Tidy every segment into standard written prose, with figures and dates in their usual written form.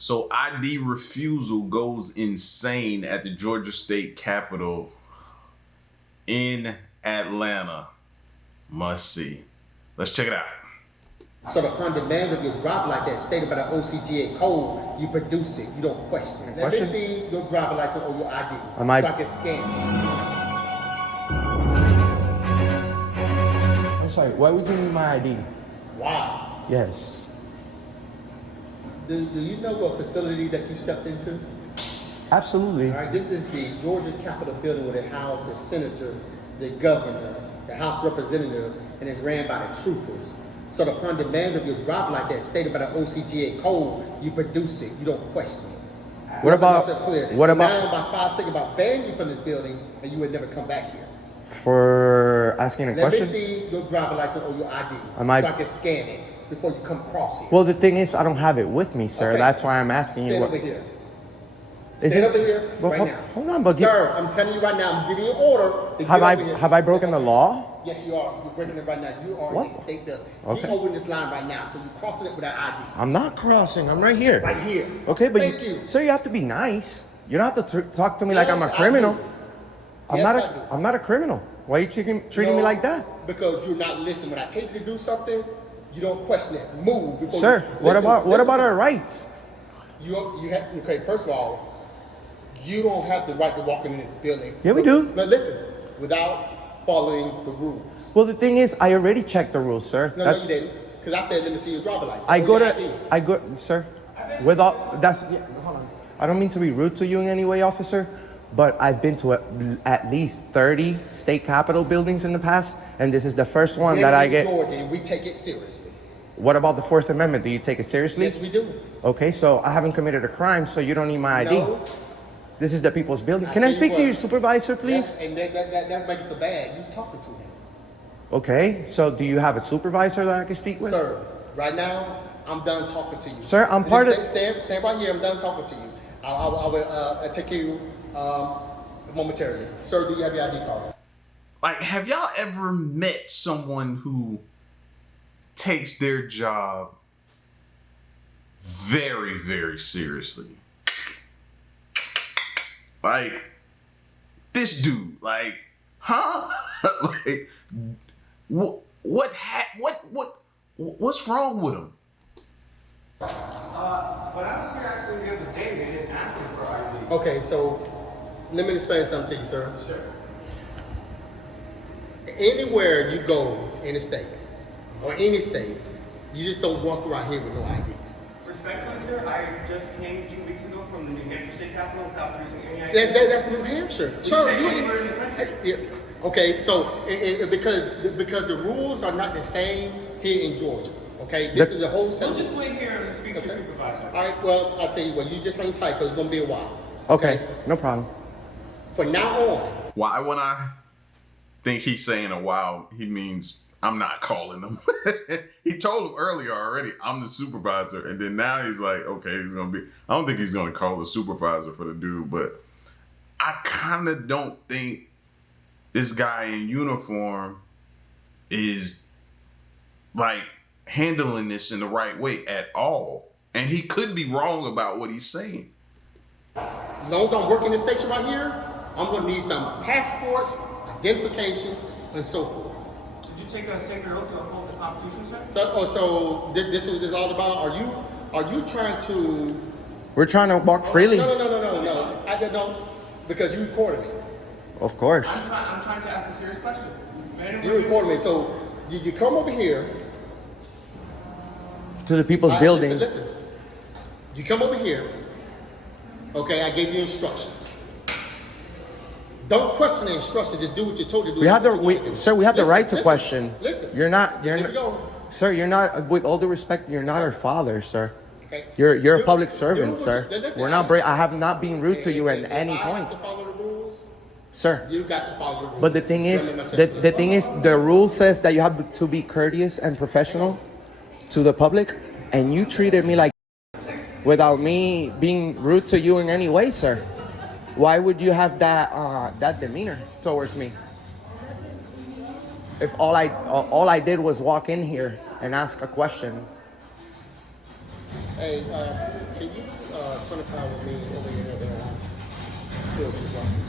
So ID refusal goes insane at the Georgia State Capitol in Atlanta. Must see. Let's check it out. So upon demand of your driver license stated by the OCGA code, you produce it. You don't question it. Let me see your driver license or your ID so I can scan it. I'm sorry, why would you need my ID? Why? Yes. Do you know what facility that you stepped into? Absolutely. All right, this is the Georgia Capitol building where they house the senator, the governor, the House representative, and it's ran by the troopers. So upon demand of your driver license stated by the OCGA code, you produce it. You don't question it. What about now by 5 seconds about banning you from this building, and you would never come back here. For asking a question? Let me see your driver license or your ID so I can scan it before you come across here. Well, the thing is, I don't have it with me, sir. Okay. That's why I'm asking you. Stand over here. Stand over here right now. Hold on, but sir, I'm telling you right now, I'm giving you an order. Have I broken the law? Yes, you are. You're breaking it right now. You are in a state building. Okay. Keep over this line right now because you're crossing it without ID. I'm not crossing. I'm right here. Right here. Okay, but Thank you. Sir, you have to be nice. You don't have to talk to me like I'm a criminal. I'm not a criminal. Why are you treating me like that? Because you're not listening. When I take you to do something, you don't question it. Move. Sir, what about our rights? You have, okay, first of all, you don't have the right to walk into this building. Yeah, we do. But listen, without following the rules. Well, the thing is, I already checked the rules, sir. No, you didn't. Because I said, let me see your driver license. Sir, hold on. I don't mean to be rude to you in any way, officer, but I've been to at least 30 state capitol buildings in the past, and this is the first one that I get. This is Georgia, and we take it seriously. What about the Fourth Amendment? Do you take it seriously? Yes, we do. Okay, so I haven't committed a crime, so you don't need my ID. No. This is the people's building. Can I speak to your supervisor, please? Yeah, and that makes it so bad. You're talking to him. Okay, so do you have a supervisor that I can speak with? Sir, right now, I'm done talking to you. Sir, I'm part of... Stand right here. I'm done talking to you. I will take you momentarily. Sir, do you have your ID card? Like, have y'all ever met someone who takes their job very, very seriously? Like, this dude, like, huh? Like, what's wrong with him? When I was here actually the other day, they didn't ask me for ID. Okay, so let me explain something to you, sir. Sure. Anywhere you go in a state, or any state, you just don't walk around here with no ID. Respectfully, sir, I just came 2 weeks ago from the New Hampshire State Capitol without producing any ID. That's New Hampshire. Sir, anywhere in the country. Okay, so because the rules are not the same here in Georgia. Okay, this is a whole set. We'll just wait here and speak to your supervisor. All right, well, I'll tell you what, you just hang tight because it's going to be a while. Okay, no problem. From now on. Why, when I think he's saying a while, he means I'm not calling him. He told him earlier already, I'm the supervisor. And then now he's like, okay, he's going to be, I don't think he's going to call the supervisor for the dude, but I kind of don't think this guy in uniform is like handling this in the right way at all. And he could be wrong about what he's saying. As long as I'm working this station right here, I'm going to need some passports, identification, and so forth. Did you take a sacred oath to uphold the Constitution, sir? So this is what this is all about. Are you trying to? We're trying to walk freely. No. I don't, because you recorded me. Of course. I'm trying to ask a serious question. You recorded me, so you come over here to the people's building. Listen. You come over here. Okay, I gave you instructions. Don't question the instructions. Just do what you're told to do. We have the right to question. Listen. You're not. Here we go. Sir, you're not. With all due respect, you're not our father, sir. Okay. You're a public servant, sir. Listen, We're not. I have not been rude to you at any point. I have to follow the rules. Sir. You got to follow the rules. But the thing is, the rule says that you have to be courteous and professional to the public, and you treated me like without me being rude to you in any way, sir. Why would you have that demeanor towards me? If all I did was walk in here and ask a question. Hey, can you 25 with me over here at Chelsea, Washington.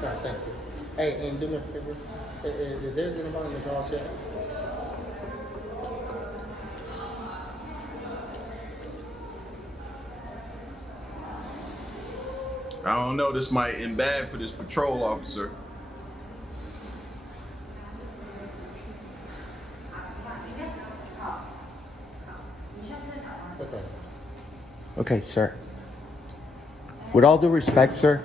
All right, thank you. Hey, and do me a favor. If there's anybody in the car chat, I don't know. This might end bad for this patrol officer. okay. Okay, sir. With all due respect, sir,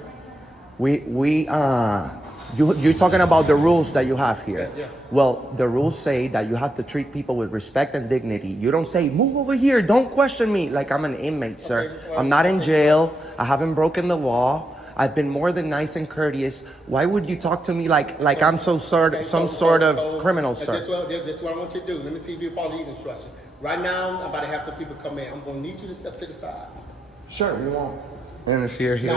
you're talking about the rules that you have here. Yes. Well, the rules say that you have to treat people with respect and dignity. You don't say, move over here, don't question me, like I'm an inmate, sir. Okay, well, I'm not in jail. I haven't broken the law. I've been more than nice and courteous. Why would you talk to me like I'm some sort of criminal, sir? This is what I want you to do. Let me see if you follow these instructions. Right now, I'm about to have some people come in. I'm going to need you to step to the side. Sure, we won't interfere here.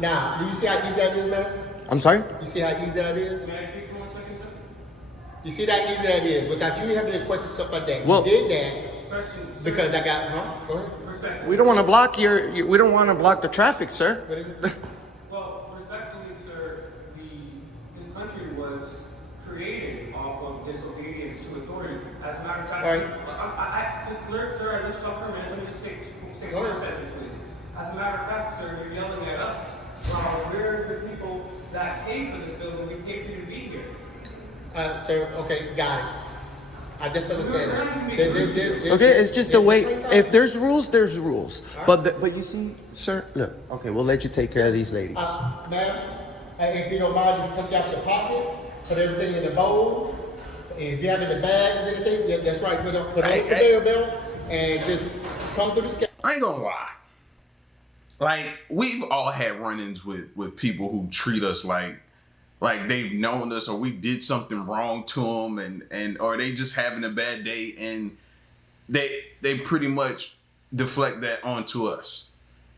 Now, do you see how easy that is, man? I'm sorry? You see how easy that is? Can I speak for 1 second, sir? You see that easy that is? Without you having to question stuff like that. Well- You did that Question, sir. because I got, Go ahead. Respectfully. We don't want to block we don't want to block the traffic, sir. What is it? Well, respectfully, sir, this country was created off of disobedience to authority. As a matter of fact, Right. sir, I let you talk for a minute. Let me just say Go one ahead. sentence, please. As a matter of fact, sir, you're yelling at us while we're the people that pay for this building. We pay for you to be here. Sir, okay, got it. I definitely understand that. Okay, it's just the way. If there's rules, there's rules. But you see, sir, look. Okay, we'll let you take care of these ladies. Ma'am, if you don't mind, just empty out your pockets, put everything in the bowl. If you have any bags, anything, yeah, that's right. Put on the conveyor belt and just come through the scale. I ain't gonna lie. Like, we've all had run-ins with people who treat us like they've known us, or we did something wrong to them, and or they just having a bad day, and they pretty much deflect that onto us.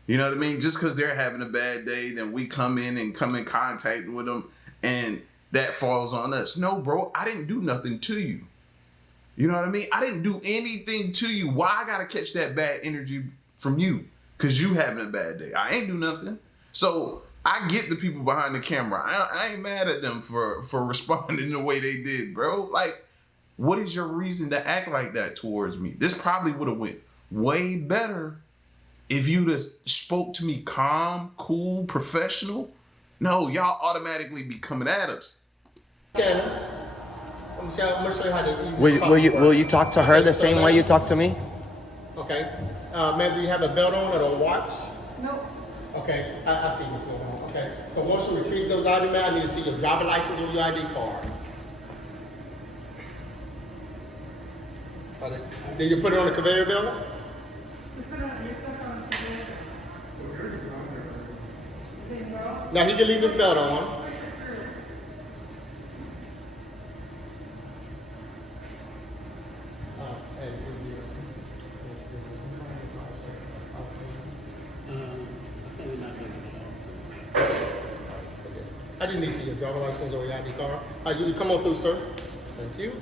You know what I mean? Just because they're having a bad day, then we come in contact with them, and that falls on us. No, bro, I didn't do nothing to you. You know what I mean? I didn't do anything to you. Why I gotta catch that bad energy from you? Because you having a bad day. I ain't do nothing. So I get the people behind the camera. I ain't mad at them for responding the way they did, bro. Like, what is your reason to act like that towards me? This probably would have went way better if you just spoke to me calm, cool, professional. No, y'all automatically be coming at us. I'm gonna show you how to Will you talk to her the same way you talk to me? Okay. Ma'am, do you have a belt on or a watch? No. Okay, I see what's going on. Okay. So once you retrieve those items, I need to see your driver license or your ID card. Did you put it on the conveyor belt? Now he can leave his belt on. I didn't need to see your driver license or your ID card. You come on through, sir. Thank you.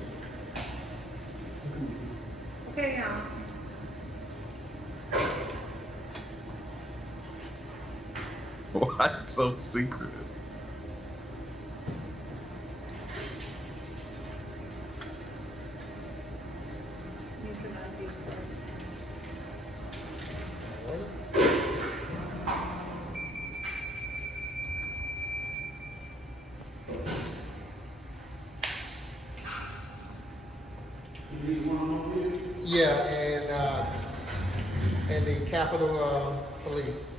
Okay, now. Why so secretive? Yeah, and the Capitol Police.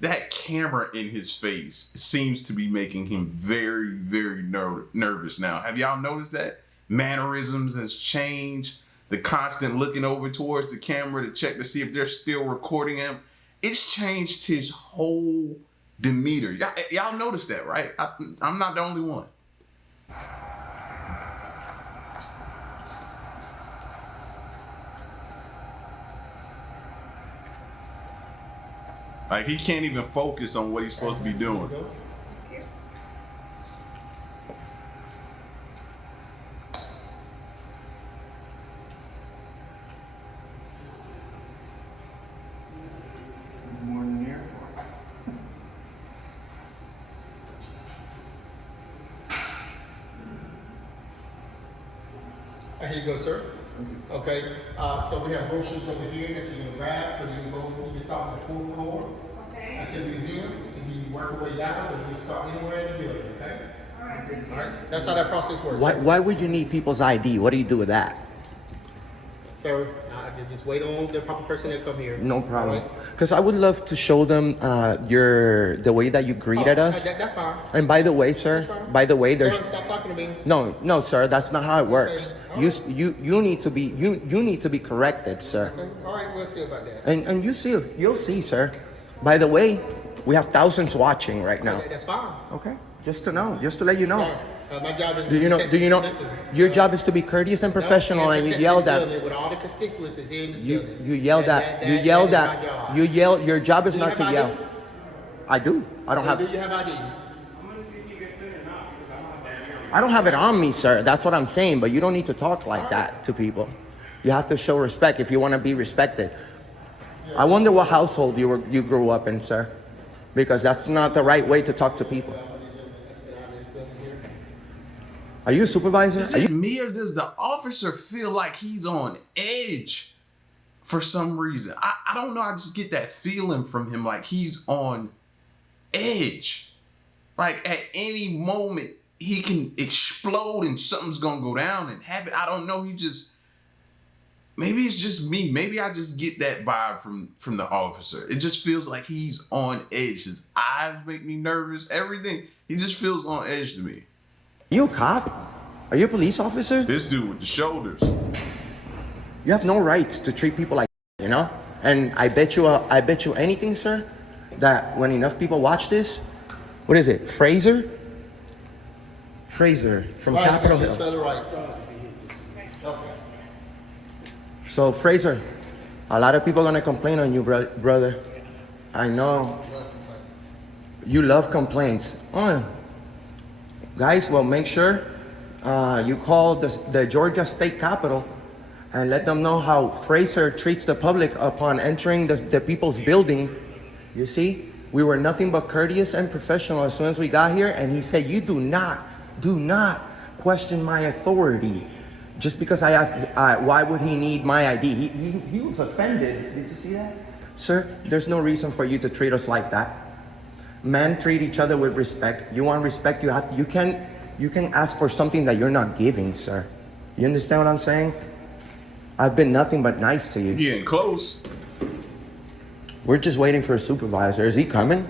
That camera in his face seems to be making him very, very nervous now. Have y'all noticed that? Mannerisms has changed. The constant looking over towards the camera to check to see if they're still recording him. It's changed his whole demeanor. Y'all noticed that, right? I'm not the only one. Like, he can't even focus on what he's supposed to be doing. Here you go, sir. Okay. So we have brochures over here that you can grab. So you can go. You can start with the fourth floor at your museum, and you work your way down, and you can start anywhere in the building. Okay. All right. That's how that process works. Why would you need people's ID? What do you do with that? Sir, just wait on the proper person to come here. No problem. All right? Because I would love to show them the way that you greeted us. That's fine. And by the way, sir, by the way, there's Sir, stop talking to me. no, sir. That's not how it works. Okay. You need to be you need to be corrected, sir. Okay. All right, we'll see about that. And you'll see, sir. By the way, we have thousands watching right now. That's fine. Okay, just to know, just to let you know. Sir, my job is. Do you know? Listen, Your job is to be courteous and professional, and you yelled at. With all the constituencies here in the building. You yelled at. You yelled at. You yell. Your job is Do you not to have yell. ID? I do. I don't have. Do you have ID? I'm gonna see if he gets in or not because I don't have that here. I don't have it on me, sir. That's what I'm saying. But you don't need to talk like that to people. You have to show respect if you want to be respected. I wonder what household you grew up in, sir, because that's not the right way to talk to people. Are you a supervisor? Is it me or does the officer feel like he's on edge for some reason? I don't know. I just get that feeling from him like he's on edge. Like at any moment he can explode and something's gonna go down and happen. I don't know. Maybe it's just me. Maybe I just get that vibe from the officer. It just feels like he's on edge. His eyes make me nervous. Everything. He just feels on edge to me. You a cop? Are you a police officer? This dude with the shoulders. You have no rights to treat people like you know. And I bet you anything, sir, that when enough people watch this, what is it? Fraser from Capitol Hill. Spell it right. Okay. So Fraser, a lot of people are gonna complain on you, brother. I know. You love complaints. Guys, well, make sure you call the Georgia State Capitol and let them know how Fraser treats the public upon entering the people's building. You see, we were nothing but courteous and professional as soon as we got here, and he said, you do not question my authority. Just because I asked, why would he need my ID? He was offended. Did you see that? Sir, there's no reason for you to treat us like that. Men treat each other with respect. You want respect, you can ask for something that you're not giving, sir. You understand what I'm saying? I've been nothing but nice to you. You're getting close. We're just waiting for a supervisor. Is he coming?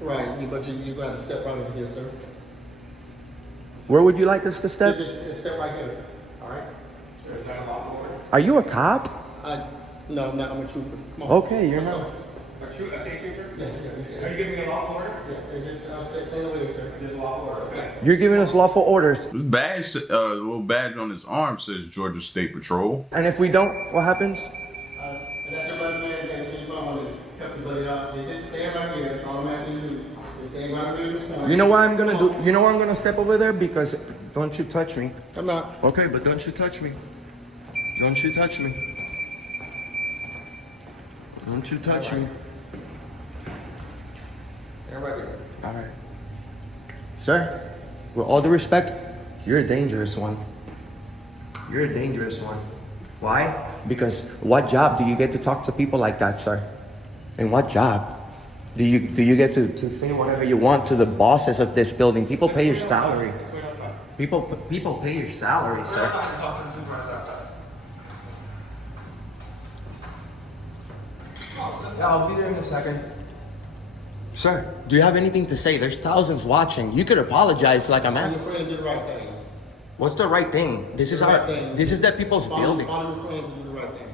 Right, but you got to step right over here, sir. Where would you like us to step? Just step right here. All right. Sure, is that a lawful order? Are you a cop? No, I'm not. I'm a trooper. Come on. Okay, you're Let's not. go. A state trooper? Yeah. Are you giving me a lawful order? Yeah, just stay over there, sir. There's a lawful order. Okay. You're giving us lawful orders. This badge, little badge on his arm says Georgia State Patrol. And if we don't, what happens? And that's your brother, man. That you want to help your buddy out. You just stand right here. That's all I'm asking you to do. Just stand right here this morning. You know what I'm gonna do? You know why I'm gonna step over there? Because don't you touch me. I'm not. Okay, but don't you touch me. Don't you touch me. Don't you touch me. Stand right here. All right. Sir, with all due respect, you're a dangerous one. You're a dangerous one. Why? Because what job do you get to talk to people like that, sir? And what job? Do you get to say whatever you want to the bosses of this building? People pay your salary. Let's wait outside. People pay your salary, Let's sir. outside and talk to the supervisor outside. Yeah, I'll be there in a second. Sir, do you have anything to say? There's thousands watching. You could apologize like a Follow man. your friend and do the right thing. What's the right thing? This is Do the our. right thing. This is the people's building. Follow your friends and do the right thing.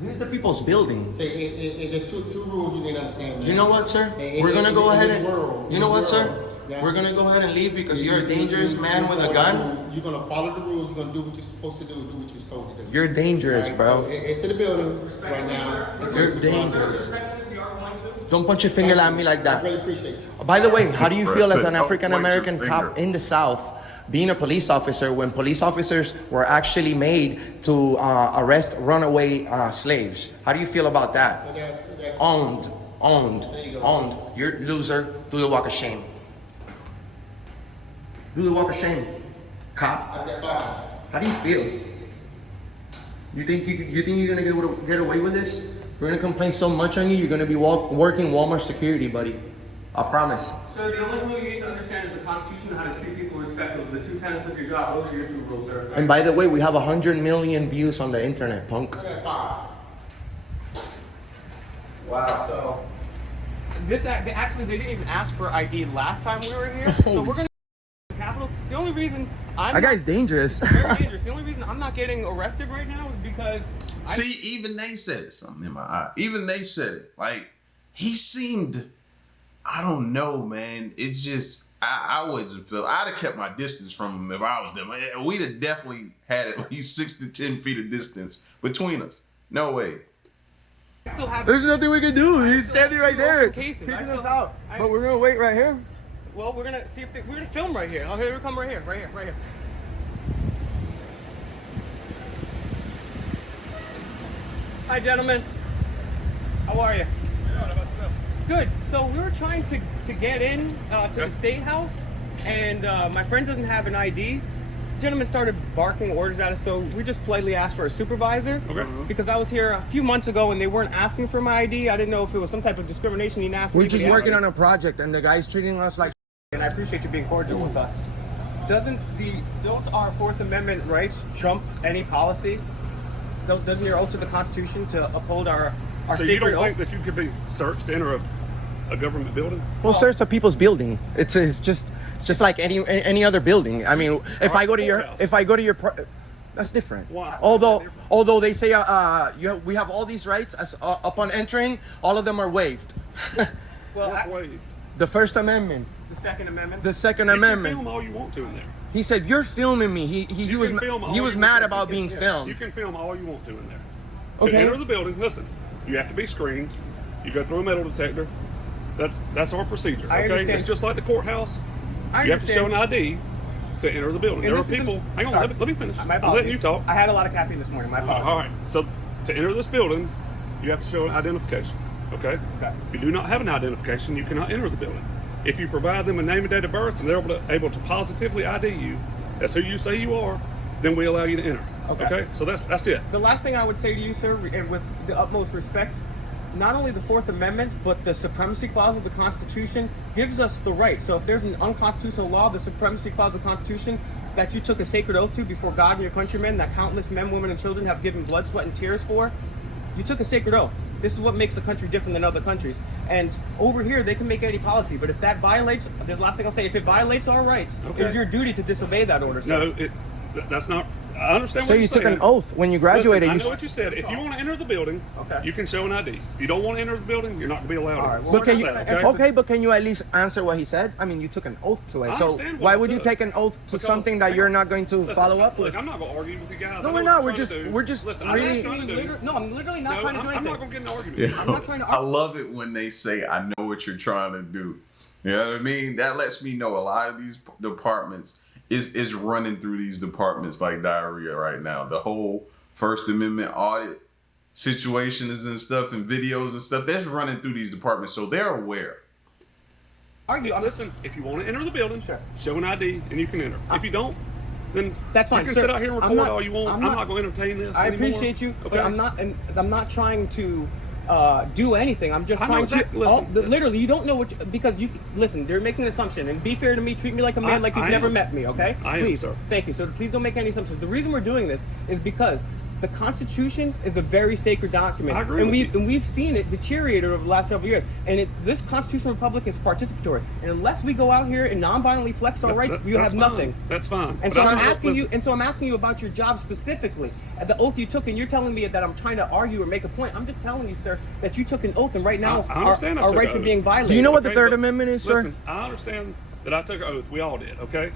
This is the people's building. See, there's two rules you need to understand, man. You know what, sir? In- We're gonna in- go in ahead this and. world, You know what, this sir? world, yeah. We're gonna go ahead and leave because you're a dangerous man with a gun. You're gonna follow the rules. You're gonna do what you're supposed to do. Do what you're supposed to do. You're dangerous, Right? bro. So it's in the building right now. It's You're in the supervisor. dangerous. Respectfully, we are going to. Don't point your finger at me like I that. really appreciate you. By the way, how do you feel as an Don't African American point your cop finger. in the South being a police officer when police officers were actually made to arrest runaway slaves? How do you feel about that? But that's Owned. There you go. Owned. You're a loser. Do the walk of shame. Do the walk of shame. Cop. that's fine. How do you feel? You think you're gonna get away with this? We're gonna complain so much on you. You're gonna be working Walmart security, buddy. I promise. Sir, the only rule you need to understand is the Constitution and how to treat people with respect. Those are the 2 tenets of your job. Those are your 2 rules, sir. And by the way, we have 100 million views on the internet, punk. Wow. So this actually they didn't even ask for ID last time we were here. So we're gonna the Capitol. The only reason That guy's dangerous. very dangerous. The only reason I'm not getting arrested right now is because See, even they said it. Something in my eye. Even they said it. Like, he seemed, I don't know, man. It's just, I wouldn't feel, I'd have kept my distance from him if I was them. We'd have definitely had at least 6 to 10 feet of distance between us. No way. I still have. There's nothing we can do. He's standing right there, Cases. kicking I us feel- out. But we're gonna wait right here. Well, we're gonna see if we're gonna film right here. Oh, here we come, right here. Hi, gentlemen. How are you? Good. So we were trying to get in to the State House, and my friend doesn't have an ID. Gentleman started barking orders at us, so we just politely asked for a supervisor. Okay. Because I was here a few months ago and they weren't asking for my ID. I didn't know if it was some type of discrimination. He didn't ask me. We're but just he asked working me. on a project, and the guy's treating us like. And I appreciate you being cordial with us. Don't our Fourth Amendment rights trump any policy? Doesn't your oath to the Constitution to uphold our So you sacred don't oath? think that you could be searched to enter a government building? Well, sir, it's a people's building. It's just like any other building. I mean, if I go to your that's different. Why? Although they say we have all these rights as upon entering, all of them are waived. Well, What's waived? The First Amendment, the Second Amendment. the Second You can Amendment. film all you want to in there. He said, "You're filming me." He You was can film all he was you mad want to. about being You filmed. can film all you want to in there. Okay. To enter the building, listen, you have to be screened. You go through a metal detector. That's our procedure. I Okay, understand. it's just like the courthouse. I You have to show an understand. ID to enter the building. And There are this isn't- people. Hang on, sorry. let me finish. My I'm apologies. letting you talk. I had a lot of caffeine this morning. My apologies. All right. So to enter this building, you have to show an identification. Okay. Okay. If you do not have an identification, you cannot enter the building. If you provide them a name and date of birth, and they're able to positively ID you, that's who you say you are, then we allow you to enter. Okay. So that's it. The last thing I would say to you, sir, and with the utmost respect, not only the Fourth Amendment, but the Supremacy Clause of the Constitution gives us the right. So if there's an unconstitutional law, the Supremacy Clause of the Constitution, that you took a sacred oath to before God and your countrymen, that countless men, women, and children have given blood, sweat, and tears for, you took a sacred oath. This is what makes the country different than other countries. And over here, they can make any policy, but if that violates, there's the last thing I'll say, if it violates our rights, Okay. it is your duty to disobey that order, sir. No, that's not. I understand So what you you're took saying. an oath when you graduated. Listen, I You know what you said. If you want to enter the building, Okay. you can show an ID. If you don't want to enter the building, you're not going to be allowed. All right, in. well, But can you, Simple as that, okay, but can you at least answer what he said? I mean, you took an oath to it. I So understand what why I would you took. take an oath to Because- something that you're not going to Listen, follow up look, with? I'm not going to argue with you guys. No, I know we're what not. you're We're trying just- to do. we're just Listen, really- I'm not trying to do. No, I'm literally not No, trying to do I'm anything. not going to get in an argument. Yo, I'm not trying to I love it when they say, "I know what you're trying to do." You know what I mean? That lets me know a lot of these departments is running through these departments like diarrhea right now. The whole First Amendment audit situations and stuff and videos and stuff, that's running through these departments, so they're aware. Argue. Listen, if you want to enter the building, Sure. show an ID and you can enter. If you don't, then That's fine, you can sir. sit out here and I'm record not- all you want. I'm I'm not- not going to entertain this I anymore. appreciate you, Okay. but I'm not trying to do anything. I'm just I know trying exactly- to. listen. Literally, you don't know what because you listen. They're making an assumption, and be fair to me. Treat me like a man, like you've I never am. met me. Okay? I am, please, sir. Thank you. So please don't make any assumptions. The reason we're doing this is because the Constitution is a very sacred document, I agree and with you. we've seen it deteriorate over the last several years. And this constitutional republic is participatory, and unless we go out here and non-violently flex our rights, we That's have fine. nothing. That's fine. And But so I'm not- asking you, listen, and so I'm asking you about your job specifically, the oath you took, and you're telling me that I'm trying to argue or make a point. I'm just telling you, sir, that you took an oath, and right now I understand I our took rights an are oath. being violated. Do you know what the okay, Third but Amendment is, sir? Listen, I understand that I took an oath. We all did. Okay.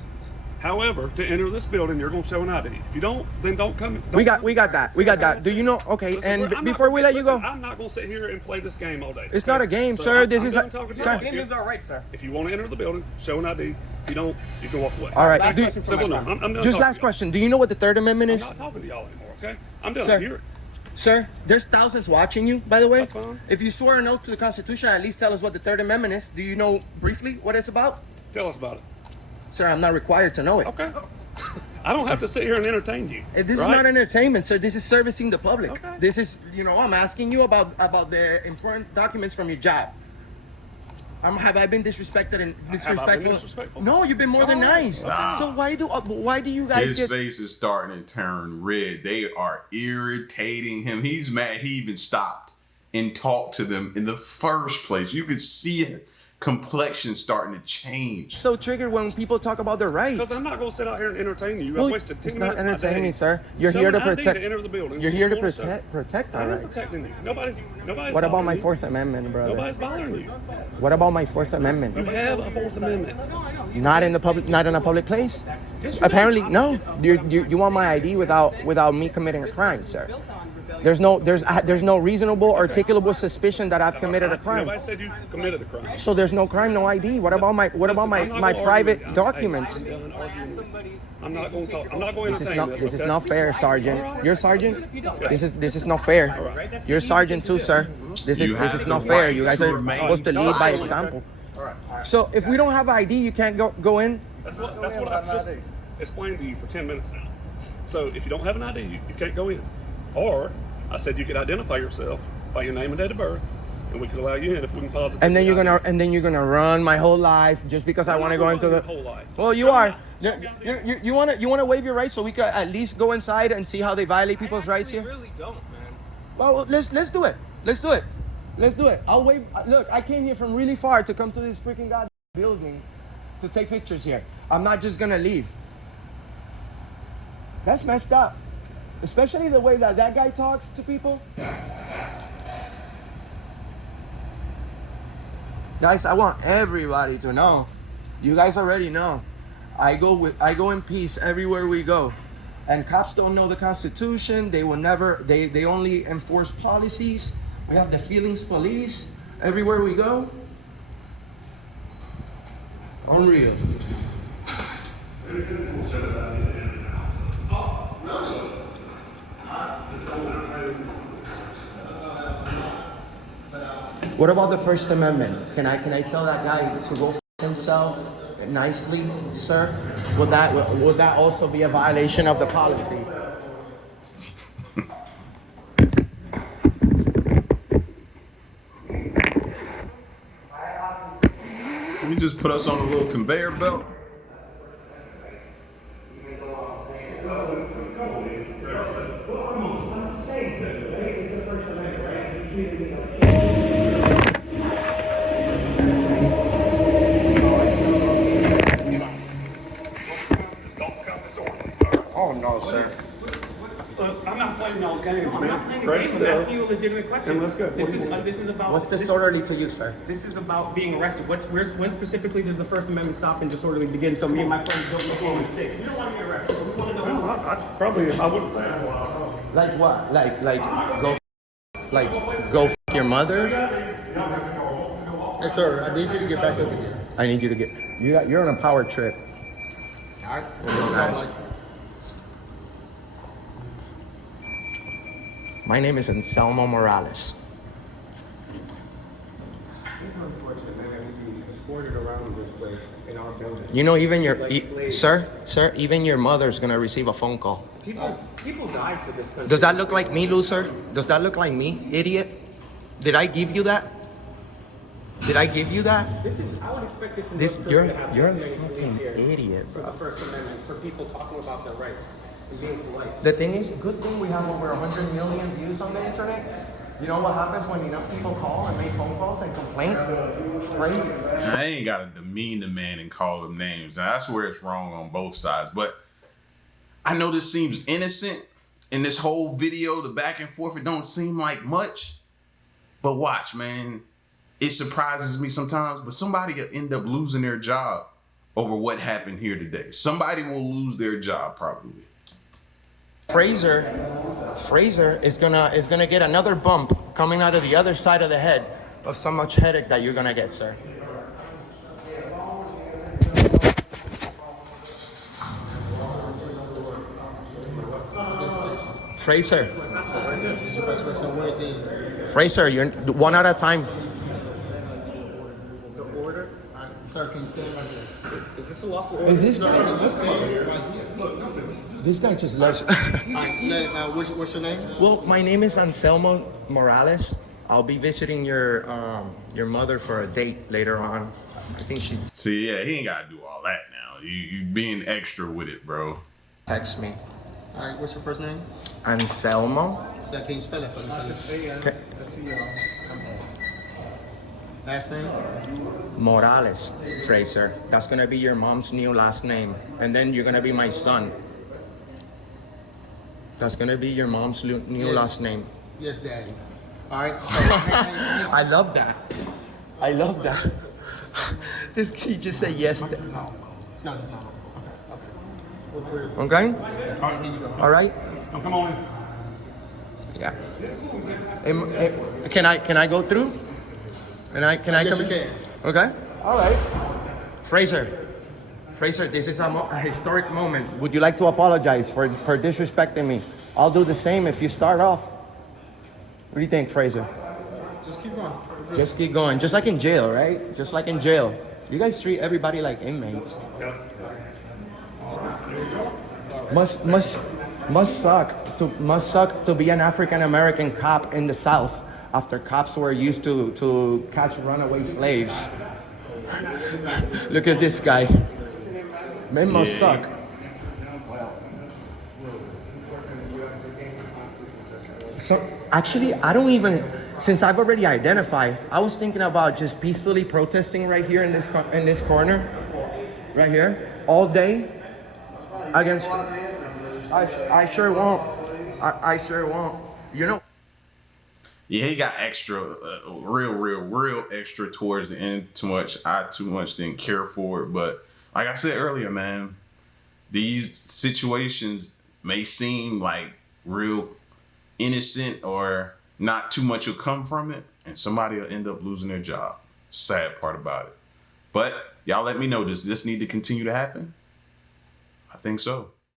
However, to enter this building, you're going to show an ID. If you don't, then don't come. We got that. We got that. Do you know? Okay, Listen, and I'm not before we gonna- let you go, listen, I'm not going to sit here and play this game all day. It's okay? not a game, So sir. I'm This is done a- talking to sir. y'all. Game is our right, sir. If you want to enter the building, show an ID. If you don't, you can walk away. all right. Last Do- question for Simple my enough. friend. I'm done just talking last to y'all. question. Do you know what the Third Amendment I'm is? not talking to y'all anymore. Okay. I'm done. Sir. You're- Sir, there's thousands watching you, by the way. That's fine. If you swore an oath to the Constitution, at least tell us what the Third Amendment is. Do you know briefly what it's about? Tell us about it. Sir, I'm not required to know it. Okay. I don't have to sit here and entertain you. This right? is not entertainment, sir. This is servicing the public. Okay. This is, I'm asking you about the important documents from your job. Have I been disrespected and disrespectful? Have I been disrespectful? No, you've been more than nice. Nah. So why do you guys His get? face is starting to turn red. They are irritating him. He's mad. He even stopped and talked to them in the first place. You could see it. Complexion starting to change. So triggered when people talk about their rights. Because I'm not going to sit out here and entertain you. Well, I've wasted 10 it's minutes not of my entertaining, day. sir. You're Show here to an ID protect. to enter the building. You're here to You wanna show- protect our I am rights. protecting you. Nobody's What about my bothering you. Fourth Amendment, brother? Nobody's bothering you. What about my Fourth Amendment? You have a Fourth Amendment. Not in the public, not in a public place. Yes, you Apparently, do. no. You want my ID without me committing a crime, sir. There's no reasonable articulable suspicion that I've committed a crime. Nobody said you committed a crime. So there's no crime, no ID. What about my I'm not gonna private argue with you. documents? Hey, I'm done arguing with you. I'm not going to talk. I'm not going to This is entertain not this. this is okay? not fair, Sergeant. You're Sergeant. This is not fair. You're Sergeant too, sir. This have is the not fair. right You guys to are remain supposed to lead by silent. example. So if we don't have ID, you can't go in. That's what I've just explained to you for 10 minutes now. So if you don't have an ID, you can't go in. Or I said you could identify yourself by your name and date of birth, and we could allow you in if we can positively. And then you're gonna run my whole life just because I want to go into the. whole life. Well, you are. You want to waive your rights so we could at least go inside and see how they violate people's rights here. Really don't, man. Well, let's do it. Let's do it. I'll waive. Look, I came here from really far to come to this freaking goddamn building to take pictures here. I'm not just gonna leave. That's messed up. Especially the way that guy talks to people. Guys, I want everybody to know. You guys already know. I go in peace everywhere we go. And cops don't know the Constitution. They will never, they only enforce policies. We have the feelings police everywhere we go. Unreal. What about the First Amendment? Can I tell that guy to go f himself nicely, sir? Would that also be a violation of the policy? Can we just put us on a little conveyor belt? Oh no, sir. Look, I'm not playing those games, I'm man. not playing Right? games. I'm asking you a legitimate question. And let's go. This is about. What's disorderly to you, sir? This is about being arrested. When specifically does the First Amendment stop and disorderly begin? So me and my friends don't make any mistakes. We don't want to get arrested. So we want to know. Well, I wouldn't say that. Well, Like what? Go f your mother? Hey, sir, I need you to get back over here. I need you to get. You're on a power trip. All right? Nice. My name is Anselmo Morales. It's unfortunate, man. We be escorted around this place in our building. You know, even your Like slaves. sir, even your mother's gonna receive a phone call. People die for this country. Does that look like me, loser? Does that look like me, idiot? Did I give you that? Did I give you that? This is. I would expect this. In This North you're Korea to have you're a this many police fucking here idiot, for bro. the First Amendment, for people talking about their rights and being polite. The thing is, good thing we have over 100 million views on the internet. You know what happens when enough people call and make phone calls and complain? Right? I ain't gotta demean the man and call him names. Now, that's where it's wrong on both sides. But I know this seems innocent in this whole video, the back and forth. It don't seem like much. But watch, man. It surprises me sometimes, but somebody will end up losing their job over what happened here today. Somebody will lose their job probably. Fraser is gonna get another bump coming out of the other side of the head of so much headache that you're gonna get, sir. Fraser, you're one at a time. The order. Sir, can you stand right here? Is this a lawful order? Is this? Sir, can you stand right here? look, This guy just loves. What's your name? Well, my name is Anselmo Morales. I'll be visiting your mother for a date later on. I think she See, yeah, he ain't gotta do all that now. You being extra with it, bro. texted me. All right, what's your first name? Anselmo. So can you spell it for me, please? Okay. Last name? Morales, Fraser. That's gonna be your mom's new last name, and then you're gonna be my son. That's gonna be your mom's new last name. Yes, Daddy. All right. I love that. I love that. This kid just said yes. No, it's not. Okay. Okay. All right, here you go. All right. Oh, come on in. Yeah. Can I go through? Can I Yes, come you in? can. Okay. All right. Fraser, this is a historic moment. Would you like to apologize for disrespecting me? I'll do the same if you start off. What do you think, Fraser? Just keep going. Just keep going. Just like in jail, right? Just like in jail. You guys treat everybody like inmates. Must suck to be an African American cop in the South after cops were used to catch runaway slaves. Look at this guy. Men must suck. So actually, I don't even. Since I've already identified, I was thinking about just peacefully protesting right here in this corner, right here, all day, against. I sure won't. I sure won't. You know. Yeah, he got extra, real extra towards the end. I too much didn't care for it. But like I said earlier, man, these situations may seem like real innocent or not too much will come from it, and somebody will end up losing their job. Sad part about it. But y'all let me know, does this need to continue to happen? I think so.